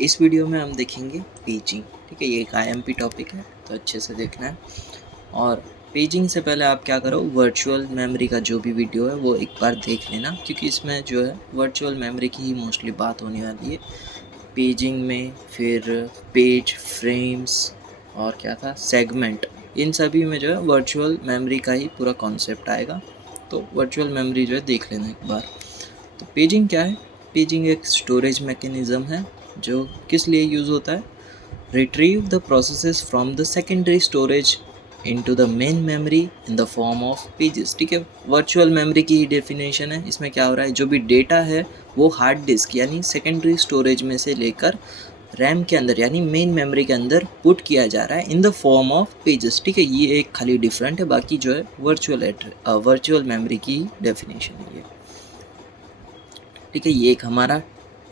इस वीडियो में हम देखेंगे पेजिंग। ठीक है, ये एक आईएमपी टॉपिक है तो अच्छे से देखना है। और पेजिंग से पहले आप क्या करो, वर्चुअल मेमोरी का जो भी वीडियो है वो एक बार देख लेना, क्योंकि इसमें जो है वर्चुअल मेमोरी की ही मोस्टली बात होने वाली है। पेजिंग में फिर पेज, फ्रेम्स और क्या था, सेगमेंट, इन सभी में जो है वर्चुअल मेमोरी का ही पूरा कॉन्सेप्ट आएगा। तो वर्चुअल मेमोरी जो है देख लेना एक बार। तो पेजिंग क्या है? पेजिंग एक स्टोरेज मैकेनिज़्म है जो किस लिए यूज़ होता है, retrieve the processes from the secondary storage into the main memory in the form of pages. ठीक है, वर्चुअल मेमोरी की ही डेफिनेशन है। इसमें क्या हो रहा है, जो भी डेटा है वो हार्ड डिस्क यानी सेकेंडरी स्टोरेज में से लेकर रैम के अंदर यानी मेन मेमोरी के अंदर पुट किया जा रहा है इन द फॉर्म ऑफ पेजेस। ठीक है, ये एक खाली डिफरेंट है, बाकी जो है वर्चुअल मेमोरी की डेफिनेशन है ये। ठीक है, ये एक हमारा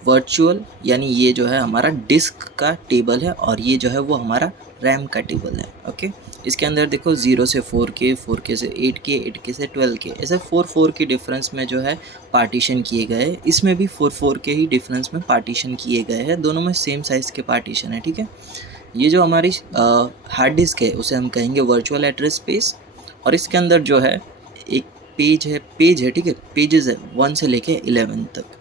वर्चुअल यानी ये जो है हमारा डिस्क का टेबल है और ये जो है वो हमारा रैम का टेबल है। ओके, इसके अंदर देखो 0 से 4K, 4K से 8K, 8K से 12K, ऐसे 4 के डिफरेंस में जो है पार्टीशन किए गए। इसमें भी 4 के ही डिफरेंस में पार्टीशन किए गए हैं, दोनों में सेम साइज़ के पार्टीशन है। ठीक है, ये जो हमारी हार्ड डिस्क है उसे हम कहेंगे वर्चुअल एड्रेस स्पेस। और इसके अंदर जो है एक पेज है। ठीक है, पेजेस है 1 से लेके 11 तक।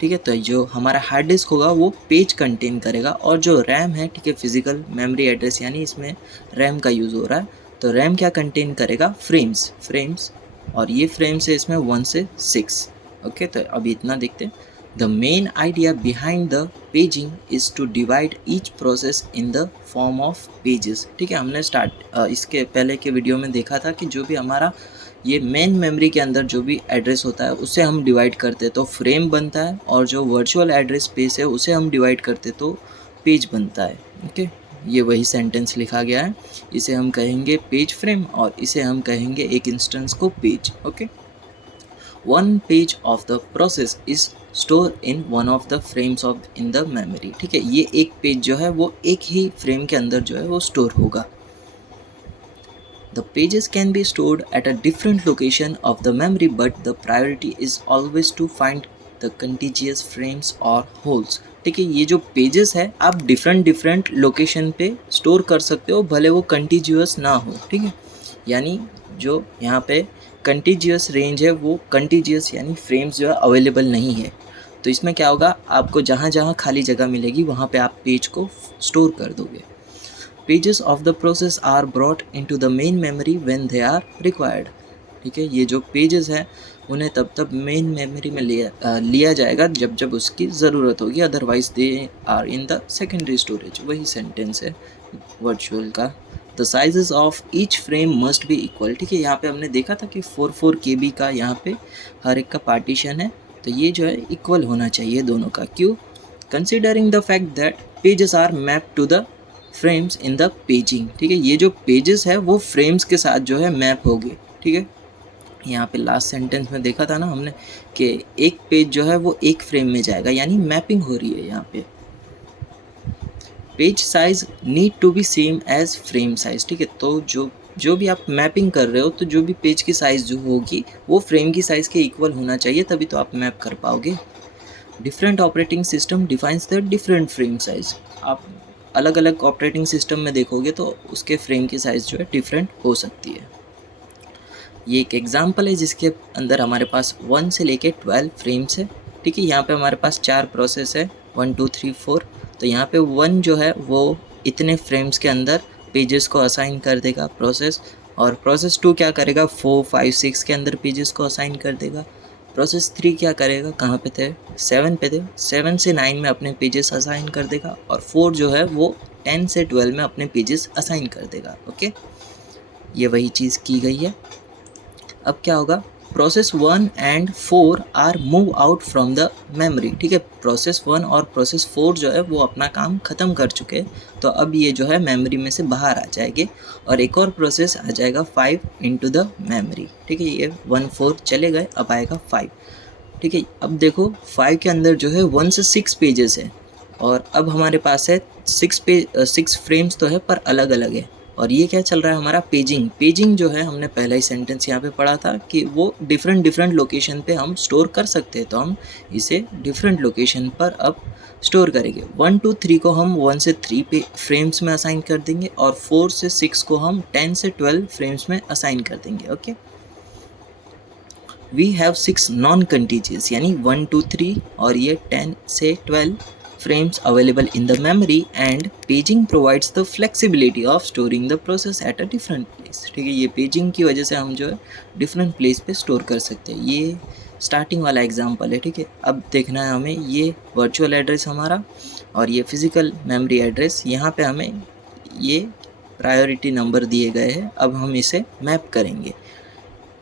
ठीक है, तो जो हमारा हार्ड डिस्क होगा वो पेज कंटेन करेगा, और जो रैम है, ठीक है, फिजिकल मेमोरी एड्रेस यानी इसमें रैम का यूज़ हो रहा है, तो रैम क्या कंटेन करेगा, फ्रेम्स। और ये फ्रेम्स है इसमें 1 से 6। ओके, तो अभी इतना देखते हैं। The main idea behind the paging is to divide each process in the form of pages. ठीक है, हमने इसके पहले के वीडियो में देखा था कि जो भी हमारा ये मेन मेमोरी के अंदर जो भी एड्रेस होता है उसे हम डिवाइड करते तो फ्रेम बनता है, और जो वर्चुअल एड्रेस स्पेस है उसे हम डिवाइड करते तो पेज बनता है। ओके, ये वही सेंटेंस लिखा गया है। इसे हम कहेंगे पेज फ्रेम और इसे हम कहेंगे एक इंस्टेंस को page. Okay, one page of the process is store in one of the frames of in the memory. ठीक है, ये एक पेज जो है वो एक ही फ्रेम के अंदर जो है वो स्टोर होगा। The pages can be stored at a different location of the memory, but the priority is always to find the contiguous frames or holes. ठीक है, ये जो पेजेस है आप डिफरेंट लोकेशन पे स्टोर कर सकते हो, भले वो कंटिन्यूअस ना हो। ठीक है, यानी जो यहाँ पे कंटिन्यूअस रेंज है वो कंटिन्यूअस यानी फ्रेम्स जो है अवेलेबल नहीं है। तो इसमें क्या होगा, आपको जहाँ जहाँ खाली जगह मिलेगी वहाँ पे आप पेज को स्टोर कर दोगे। Pages of the process are brought into the main memory when they are required. ठीक है, ये जो पेजेस हैं उन्हें तब मेन मेमोरी में लिया जाएगा जब जब उसकी ज़रूरत होगी, otherwise they are in the secondary storage. वही सेंटेंस है वर्चुअल का। The sizes of each frame must be equal. ठीक है, यहाँ पे हमने देखा था कि 4 KB का यहाँ पे हर एक का पार्टीशन है, तो ये जो है इक्वल होना चाहिए दोनों का। क्यों? Considering the fact that pages are map to the frames in the paging. ठीक है, ये जो पेजेस है वो फ्रेम्स के साथ जो है मैप होगी। ठीक है, यहाँ पे लास्ट सेंटेंस में देखा था ना हमने कि एक पेज जो है वो एक फ्रेम में जाएगा, यानी मैपिंग हो रही है यहाँ पे। Page size need to be same as frame size. ठीक है, तो जो भी आप मैपिंग कर रहे हो तो जो भी पेज की साइज़ जो होगी वो फ्रेम की साइज़ के इक्वल होना चाहिए, तभी तो आप मैप कर पाओगे। Different operating system defines the different frame size. आप अलग अलग ऑपरेटिंग सिस्टम में देखोगे तो उसके फ्रेम की साइज़ जो है डिफरेंट हो सकती है। ये एक एग्जांपल है जिसके अंदर हमारे पास 1 से लेके 12 फ्रेम्स है। ठीक है, यहाँ पे हमारे पास 4 प्रोसेस है, 1 2 3 4। तो यहाँ पे 1 जो है वो इतने फ्रेम्स के अंदर पेजेस को असाइन कर देगा प्रोसेस, और प्रोसेस 2 क्या करेगा, 4 5 6 के अंदर पेजेस को असाइन कर देगा। प्रोसेस 3 क्या करेगा, कहाँ पे थे, 7 पे थे, 7 से 9 में अपने पेजेस असाइन कर देगा, और 4 जो है वो 10 से 12 में अपने पेजेस असाइन कर देगा। ओके, ये वही चीज़ की गई है। अब क्या होगा, process 1 and 4 are move out from the memory. ठीक है, प्रोसेस 1 और प्रोसेस 4 जो है वो अपना काम ख़त्म कर चुके हैं, तो अब ये जो है मेमोरी में से बाहर आ जाएंगे, और एक और प्रोसेस आ जाएगा 5 इनटू द मेमोरी। ठीक है, ये 1 4 चले गए, अब आएगा 5। ठीक है, अब देखो 5 के अंदर जो है 1 से 6 पेजेस है, और अब हमारे पास है 6 फ्रेम्स तो है पर अलग अलग है। और ये क्या चल रहा है हमारा पेजिंग। पेजिंग जो है हमने पहला ही सेंटेंस यहाँ पे पढ़ा था कि वो डिफरेंट डिफरेंट लोकेशन पे हम स्टोर कर सकते हैं, तो हम इसे डिफरेंट लोकेशन पर अब स्टोर करेंगे। 1 to 3 को हम 1 से 3 पे फ्रेम्स में असाइन कर देंगे और 4 से 6 को हम 10 से 12 फ्रेम्स में असाइन कर देंगे। Okay, we have 6 non contiguous यानी 1 to 3 और ये 10 से 12 frames available in the memory and paging provides the flexibility of storing the process at a different place। ठीक है, ये पेजिंग की वजह से हम जो है डिफरेंट प्लेस पे स्टोर कर सकते हैं। ये स्टार्टिंग वाला एग्जांपल है। ठीक है, अब देखना है हमें ये वर्चुअल एड्रेस हमारा और ये फिजिकल मेमोरी एड्रेस। यहाँ पे हमें ये प्रायोरिटी नंबर दिए गए हैं, अब हम इसे मैप करेंगे।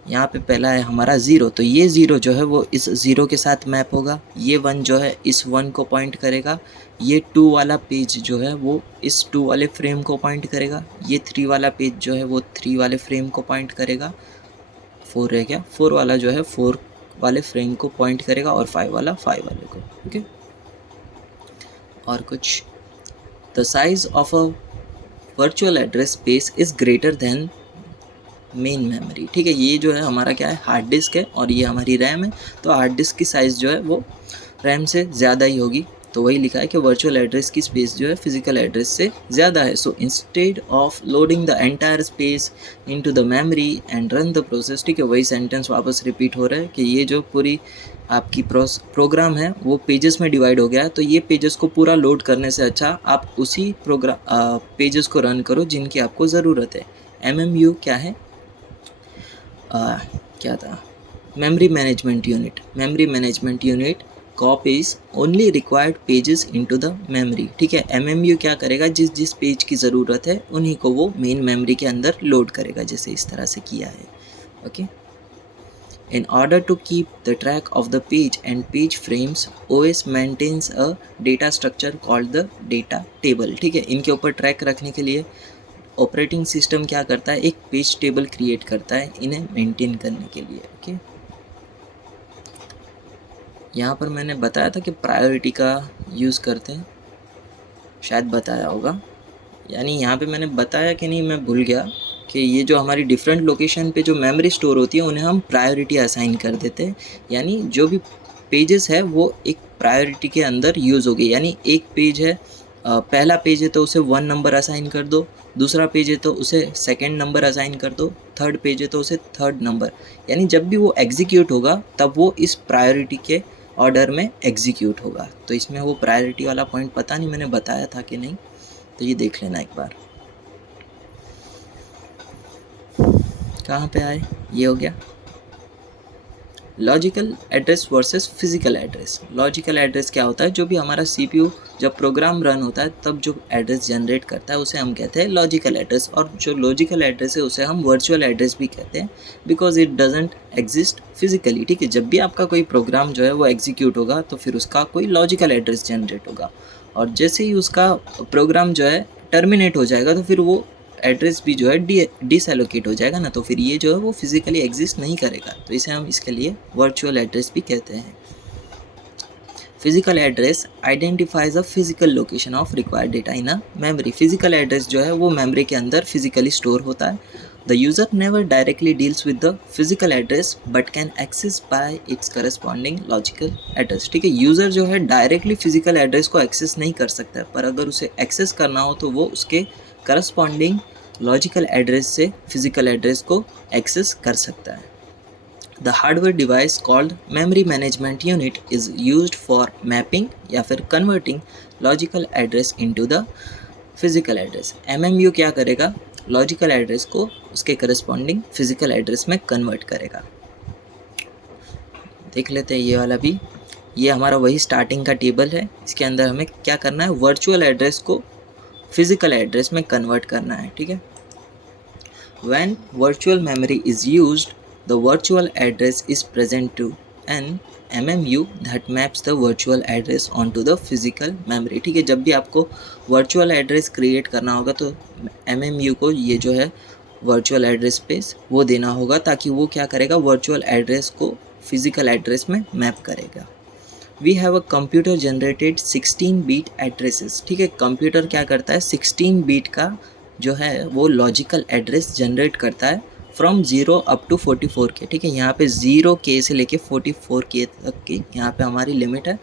यहाँ पे पहला है हमारा 0, तो ये 0 जो है वो इस 0 के साथ मैप होगा। ये 1 जो है इस 1 को पॉइंट करेगा। ये 2 वाला पेज जो है वो इस 2 वाले फ्रेम को पॉइंट करेगा। ये 3 वाला पेज जो है वो 3 वाले फ्रेम को पॉइंट करेगा। 4 रह गया, 4 वाला जो है 4 वाले फ्रेम को पॉइंट करेगा और 5 वाला 5 वाले को। ओके, और कुछ, the size of a virtual address space is greater than main memory. ठीक है, ये जो है हमारा क्या है, हार्ड डिस्क है और ये हमारी रैम है, तो हार्ड डिस्क की साइज़ जो है वो रैम से ज़्यादा ही होगी। तो वही लिखा है कि वर्चुअल एड्रेस की स्पेस जो है फिजिकल एड्रेस से ज़्यादा है। So instead of loading the entire space into the memory and run the process. ठीक है, वही सेंटेंस वापस रिपीट हो रहा है कि ये जो पूरी आपकी प्रोग्राम है वो पेजेस में डिवाइड हो गया है, तो ये पेजेस को पूरा लोड करने से अच्छा आप उसी प्रोग्राम पेजेस को रन करो जिनकी आपको ज़रूरत है। MMU क्या है, क्या था, memory management unit. Memory management unit copies only required pages into the memory. ठीक है, MMU क्या करेगा, जिस जिस पेज की ज़रूरत है उन्हीं को वो मेन मेमोरी के अंदर लोड करेगा, जैसे इस तरह से किया है। Okay, in order to keep the track of the page and page frames, OS maintains a data structure called the data table। ठीक है, इनके ऊपर ट्रैक रखने के लिए ऑपरेटिंग सिस्टम क्या करता है, एक पेज टेबल क्रिएट करता है इन्हें मेंटेन करने के लिए। ओके, यहाँ पर मैंने बताया था कि प्रायोरिटी का यूज़ करते हैं, शायद बताया होगा, यानी यहाँ पे मैंने बताया कि नहीं मैं भूल गया कि ये जो हमारी डिफरेंट लोकेशन पे जो मेमोरी स्टोर होती है उन्हें हम प्रायोरिटी असाइन कर देते हैं। यानी जो भी पेजेस है वो एक प्रायोरिटी के अंदर यूज़ हो गई। यानी एक पेज है, पहला पेज है तो उसे 1 नंबर असाइन कर दो, दूसरा पेज है तो उसे 2nd नंबर असाइन कर दो, 3rd पेज है तो उसे 3rd नंबर। यानी जब भी वो एग्जीक्यूट होगा तब वो इस प्रायोरिटी के ऑर्डर में एग्जीक्यूट होगा। तो इसमें वो प्रायोरिटी वाला पॉइंट पता नहीं मैंने बताया था कि नहीं, तो ये देख लेना एक बार। कहाँ पे आए, ये हो गया logical address versus physical address. Logical address क्या होता है, जो भी हमारा CPU जब प्रोग्राम रन होता है तब जो एड्रेस जनरेट करता है उसे हम कहते हैं लॉजिकल एड्रेस। और जो लॉजिकल एड्रेस है उसे हम वर्चुअल एड्रेस भी कहते हैं, because it doesn't exist physically. ठीक है, जब भी आपका कोई प्रोग्राम जो है वो एग्जीक्यूट होगा तो फिर उसका कोई लॉजिकल एड्रेस जनरेट होगा, और जैसे ही उसका प्रोग्राम जो है टर्मिनेट हो जाएगा तो फिर वो एड्रेस भी जो है डिसएलोकेट हो जाएगा ना, तो फिर ये जो है वो फिजिकली एग्जिस्ट नहीं करेगा, तो इसे हम इसके लिए वर्चुअल एड्रेस भी कहते हैं। Physical address identifies a physical location of required data in a memory. Physical address जो है वो मेमोरी के अंदर फिजिकली स्टोर होता है। The user never directly deals with the physical address but can access by its corresponding logical address. ठीक है, user जो है डायरेक्टली फिजिकल एड्रेस को एक्सेस नहीं कर सकता है, पर अगर उसे एक्सेस करना हो तो वो उसके करस्पॉन्डिंग लॉजिकल एड्रेस से फिजिकल एड्रेस को एक्सेस कर सकता है। The hardware device called memory management unit is used for mapping या फिर converting logical address into the physical address. MMU क्या करेगा, लॉजिकल एड्रेस को उसके करस्पॉन्डिंग फिजिकल एड्रेस में कन्वर्ट करेगा। देख लेते हैं ये वाला भी, ये हमारा वही स्टार्टिंग का टेबल है, इसके अंदर हमें क्या करना है, वर्चुअल एड्रेस को फिजिकल एड्रेस में कन्वर्ट करना है। ठीक है, when virtual memory is used, the virtual address is present to an MMU that maps the virtual address onto the physical memory। ठीक है, जब भी आपको वर्चुअल एड्रेस क्रिएट करना होगा तो MMU को ये जो है वर्चुअल एड्रेस स्पेस वो देना होगा, ताकि वो क्या करेगा, वर्चुअल एड्रेस को फिजिकल एड्रेस में मैप करेगा। We have a computer generated 16 bit addresses. ठीक है, कंप्यूटर क्या करता है, 16 बीट का जो है वो लॉजिकल एड्रेस जनरेट करता है फ्रॉम 0 अप टू 44K, ठीक है। यहाँ पे 0K से लेके 44K तक की यहाँ पे हमारी लिमिट है।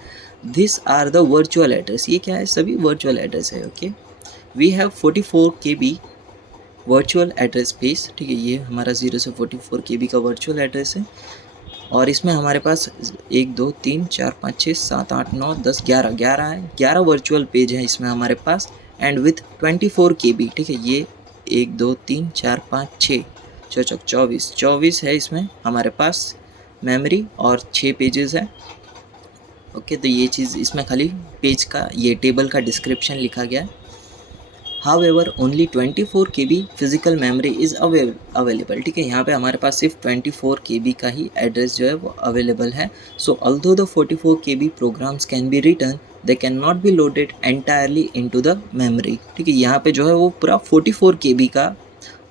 This are the virtual address, ये क्या है, सभी वर्चुअल एड्रेस है, okay. We have 44KB virtual address space, ठीक है। ये हमारा 0 से 44KB का वर्चुअल एड्रेस है और इसमें हमारे पास 1 2 3 4 5 6 7 8 9 10 11 है, 11 वर्चुअल पेज है इसमें हमारे पास एंड विथ 24KB, ठीक है। ये 1 2 3 4 5 6 चौक 24 है इसमें हमारे पास मेमोरी और 6 पेजेस है, ओके। तो ये चीज़ इसमें खाली पेज का ये टेबल का डिस्क्रिप्शन लिखा गया है। However, only 24KB physical memory is available, ठीक है। यहाँ पे हमारे पास सिर्फ 24KB का ही एड्रेस जो है वो अवेलेबल है। So although the 44KB programs can be written, they can not be loaded entirely into the memory, ठीक है। यहाँ पे जो है वो पूरा 44KB का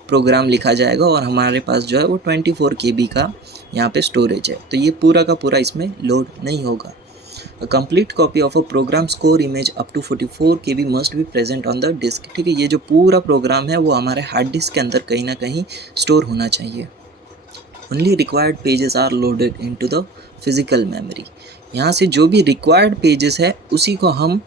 प्रोग्राम लिखा जाएगा और हमारे पास जो है वो 24KB का यहाँ पे स्टोरेज है, तो ये पूरा का पूरा इसमें लोड नहीं होगा। A complete copy of a program's core image up to 44KB must be present on the disk, ठीक है। ये जो पूरा प्रोग्राम है वो हमारे हार्ड डिस्क के अंदर कहीं ना कहीं स्टोर होना चाहिए। Only required pages are loaded into the physical memory, यहाँ से जो भी रिक्वायर्ड पेजेस है उसी को हम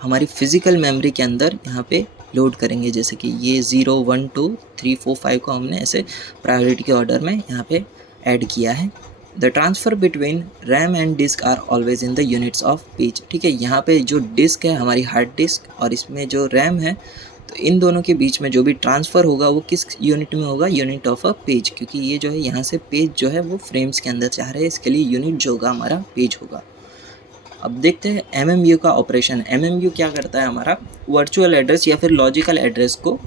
हमारी फिजिकल मेमोरी के अंदर यहाँ पे लोड करेंगे। जैसे कि ये 0 1 2 3 4 5 को हमने ऐसे प्रायोरिटी के ऑर्डर में यहाँ पे ऐड किया है। The transfer between RAM and disk are always in the units of page, ठीक है। यहाँ पे जो डिस्क है हमारी हार्ड डिस्क और इसमें जो रैम है, तो इन दोनों के बीच में जो भी ट्रांसफ़र होगा वो किस यूनिट में होगा, यूनिट ऑफ अ पेज, क्योंकि ये जो है यहाँ से पेज जो है वो फ्रेम्स के अंदर चाह रहे हैं, इसके लिए यूनिट जो होगा हमारा पेज होगा। अब देखते हैं MMU का ऑपरेशन। MMU क्या करता है, हमारा वर्चुअल एड्रेस या फिर लॉजिकल एड्रेस को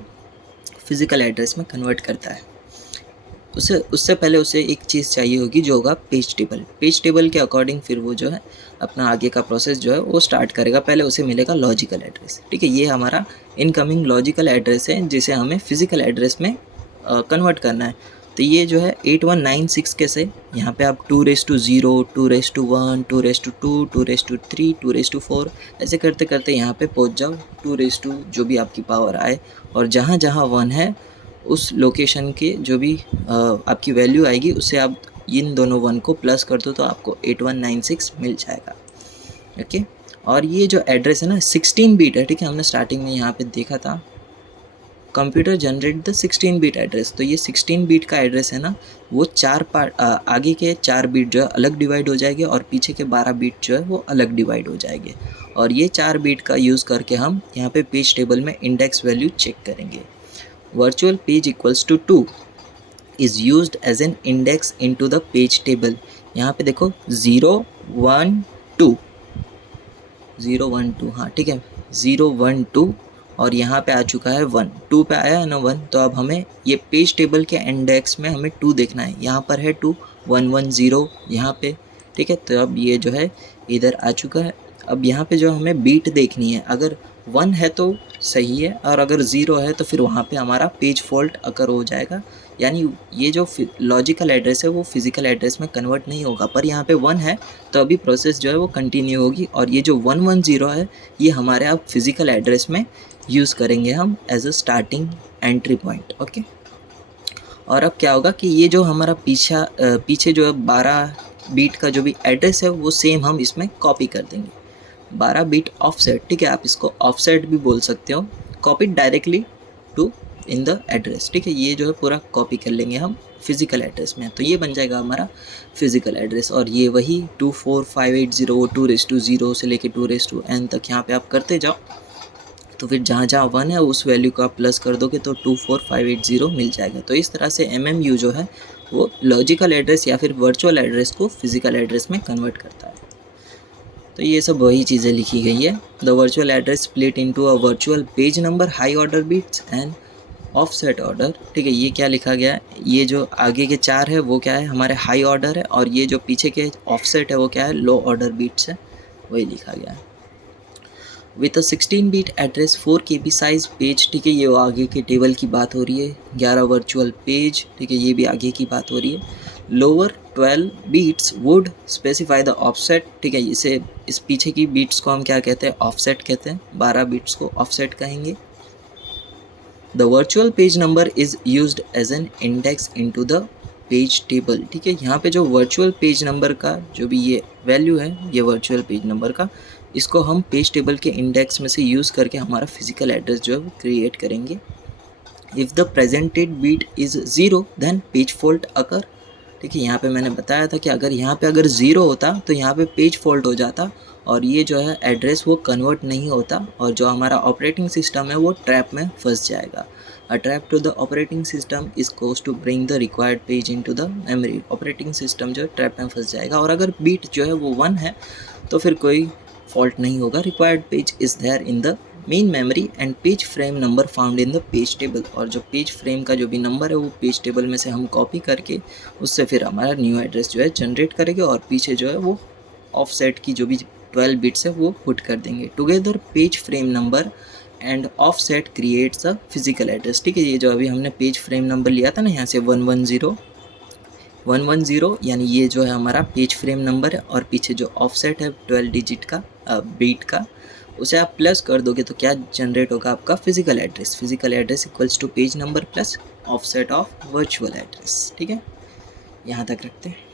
फिजिकल एड्रेस में कन्वर्ट करता है। उससे पहले उसे एक चीज़ चाहिए होगी जो होगा पेज टेबल। पेज टेबल के अकॉर्डिंग फिर वो जो है अपना आगे का प्रोसेस जो है वो स्टार्ट करेगा। पहले उसे मिलेगा लॉजिकल एड्रेस, ठीक है। ये हमारा इनकमिंग लॉजिकल एड्रेस है जिसे हमें फिजिकल एड्रेस में कन्वर्ट करना है। तो ये जो है 8196 कैसे, यहाँ पे आप 2⁻0 2⁻1 2⁻2 2⁻3 2⁻4 ऐसे करते करते यहाँ पे पहुँच जाओ 2 जो भी आपकी पावर आए, और जहाँ जहाँ 1 है उस लोकेशन के जो भी आपकी वैल्यू आएगी उससे आप इन दोनों 1 को प्लस कर दो तो आपको 8196 मिल जाएगा, ओके। और ये जो एड्रेस है ना 16 बिट है, ठीक है। हमने स्टार्टिंग में यहाँ पे देखा था computer generate the 16 bit address, तो ये 16 बिट का एड्रेस है ना वो 4 पार्ट, आगे के 4 बिट जो है अलग डिवाइड हो जाएंगे और पीछे के 12 बिट जो है वो अलग डिवाइड हो जाएंगे, और ये 4 बिट का यूज़ करके हम यहाँ पे पेज टेबल में इंडेक्स वैल्यू चेक करेंगे। Virtual page equals to 2 is used as an index into the page table। यहाँ पे देखो 0 1 2 0 1 2, हाँ ठीक है 0 1 2, और यहाँ पे आ चुका है 1 2 पे आया है ना 1, तो अब हमें ये पेज टेबल के इंडेक्स में हमें 2 देखना है। यहाँ पर है 2 1 1 0 यहाँ पे, ठीक है। तो अब ये जो है इधर आ चुका है। अब यहाँ पे जो हमें बीट देखनी है, अगर 1 है तो सही है और अगर 0 है तो फिर वहाँ पे हमारा पेज फॉल्ट अकर हो जाएगा, यानी ये जो लॉजिकल एड्रेस है वो फिज़िकल एड्रेस में कन्वर्ट नहीं होगा। पर यहाँ पे 1 है तो अभी प्रोसेस जो है वो कंटिन्यू होगी, और ये जो 110 है ये हमारे अब फिज़िकल एड्रेस में यूज़ करेंगे हम as a starting entry point, okay. और अब क्या होगा कि ये जो हमारा पीछे जो है 12 बीट का जो भी एड्रेस है वो सेम हम इसमें कॉपी कर देंगे। 12 बिट ऑफसेट, ठीक है, आप इसको ऑफसेट भी बोल सकते हो, copy directly to in the address, ठीक है। ये जो है पूरा कॉपी कर लेंगे हम फिज़िकल एड्रेस में, तो ये बन जाएगा हमारा फिज़िकल एड्रेस। और ये वही 24580 2⁻0 से लेके 2⁻n तक यहाँ पे आप करते जाओ, तो फिर जहाँ जहाँ 1 है उस वैल्यू को आप प्लस कर दोगे तो 24580 मिल जाएगा। तो इस तरह से MMU जो है वो लॉजिकल एड्रेस या फिर वर्चुअल एड्रेस को फिज़िकल एड्रेस में कन्वर्ट करता है। तो ये सब वही चीज़ें लिखी गई है। The virtual address split into a virtual page number, high order bits and offset order, ठीक है। ये क्या लिखा गया है, ये जो आगे के 4 है वो क्या है हमारे हाई ऑर्डर है, और ये जो पीछे के ऑफसेट है वो क्या है लो ऑर्डर बिट्स है, वही लिखा गया है। With a 16 bit address 4 KB size page, ठीक है। ये आगे के टेबल की बात हो रही है। 11 वर्चुअल पेज, ठीक है, ये भी आगे की बात हो रही है। Lower 12 bits would specify the offset, ठीक है। इस पीछे की बीट्स को हम क्या कहते हैं, ऑफसेट कहते हैं। 12 बीट्स को ऑफसेट कहेंगे। The virtual page number is used as an index into the page table. ठीक है, यहाँ पे जो वर्चुअल पेज नंबर का जो भी ये वैल्यू है, ये वर्चुअल पेज नंबर का, इसको हम पेज टेबल के इंडेक्स में से यूज़ करके हमारा फिजिकल एड्रेस जो है वो क्रिएट करेंगे। If the presented bit is zero then page fault occur. ठीक है, यहाँ पे मैंने बताया था कि अगर यहाँ पे अगर ज़ीरो होता तो यहाँ पे पेज फॉल्ट हो जाता और ये जो है एड्रेस वो कन्वर्ट नहीं होता और जो हमारा ऑपरेटिंग सिस्टम है वो ट्रैप में फंस जाएगा। A trap to the operating system is cause to bring the required page into the memory. Operating system जो है ट्रैप में फंस जाएगा और अगर बीट जो है वो 1 है तो फिर कोई फॉल्ट नहीं होगा। Required page is there in the main memory and page frame number found in the page table. और जो पेज फ्रेम का जो भी नंबर है वो पेज टेबल में से हम कॉपी करके उससे फिर हमारा न्यू एड्रेस जो है जनरेट करेंगे और पीछे जो है वो ऑफसेट की जो भी 12 बिट्स है वो पुट कर देंगे। Together page frame number and offset creates a physical address. ठीक है, ये जो अभी हमने पेज फ्रेम नंबर लिया था ना यहाँ से 110 यानी ये जो है हमारा पेज फ्रेम नंबर है और पीछे जो ऑफसेट है 12 डिजिट का बीट का, उसे आप प्लस कर दोगे तो क्या जनरेट होगा आपका physical address. Physical address equals to page number plus offset of virtual address. ठीक है, यहाँ तक रखते हैं।